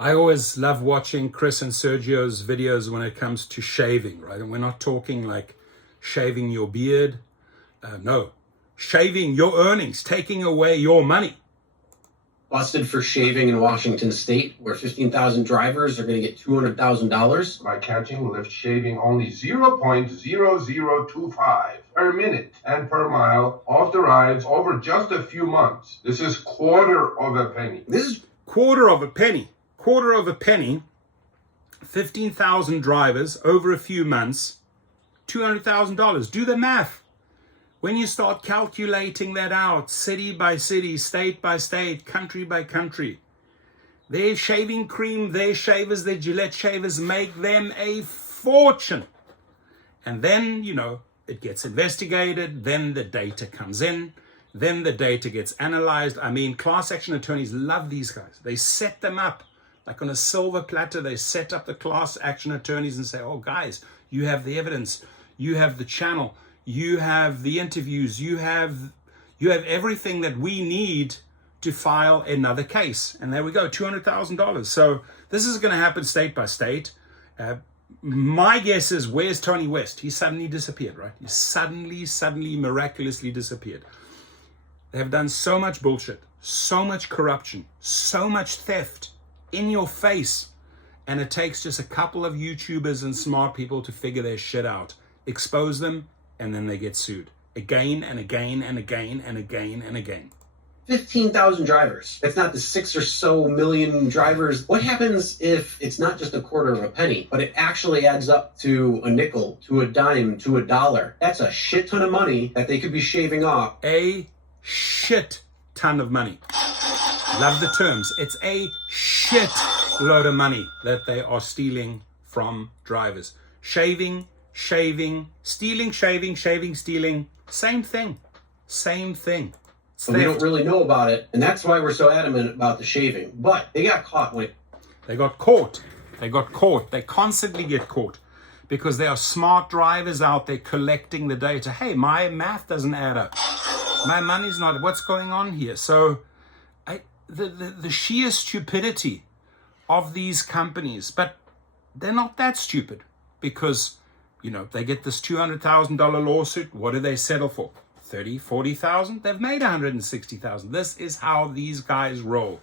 I always love watching Chris and Sergio's videos when it comes to shaving, right? And we're not talking like shaving your beard. No, shaving your earnings, taking away your money. Busted for shaving in Washington State, where 15,000 drivers are going to get $200,000 by catching Lyft shaving only 0.0025 per minute and per mile off the rides over just a few months. This is quarter of a penny. This is quarter of a penny. Quarter of a penny, 15,000 drivers over a few months, $200,000. Do the math. When you start calculating that out, city by city, state by state, country by country, their shaving cream, their shavers, their Gillette shavers make them a fortune. And then, it gets investigated, then the data comes in, then the data gets analyzed. I mean, class action attorneys love these guys. They set them up like on a silver platter. They set up the class action attorneys and say, oh, guys, you have the evidence, you have the channel, you have the interviews, you have everything that we need to file another case. And there we go, $200,000. So this is going to happen state by state. My guess is, where's Tony West? He suddenly disappeared, right? He suddenly, miraculously disappeared. They have done so much bullshit, so much corruption, so much theft in your face. And it takes just a couple of YouTubers and smart people to figure their shit out, expose them, and then they get sued again and again and again and again and again. 15,000 drivers. That's not the 6 or so million drivers. What happens if it's not just a quarter of a penny, but it actually adds up to a nickel, to a dime, to a dollar? That's a shit ton of money that they could be shaving off. A shit ton of money. Love the terms. It's a shit load of money that they are stealing from drivers. Shaving, stealing, stealing. Same thing. We don't really know about it, and that's why we're so adamant about the shaving. But they got caught. They got caught. They constantly get caught because there are smart drivers out there collecting the data. Hey, my math doesn't add up. My money's not. What's going on here? So the sheer stupidity of these companies, but they're not that stupid because, they get this $200,000 lawsuit. What do they settle for? 30, 40,000? They've made 160,000. This is how these guys roll.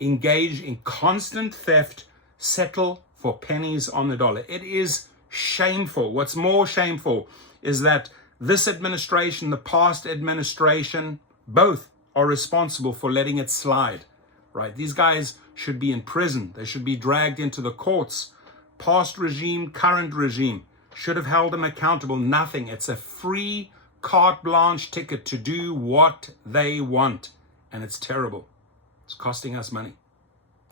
Engage in constant theft, settle for pennies on the dollar. It is shameful. What's more shameful is that this administration, the past administration, both are responsible for letting it slide, right? These guys should be in prison. They should be dragged into the courts. Past regime, current regime should have held them accountable. Nothing. It's a free carte blanche ticket to do what they want. And it's terrible. It's costing us money.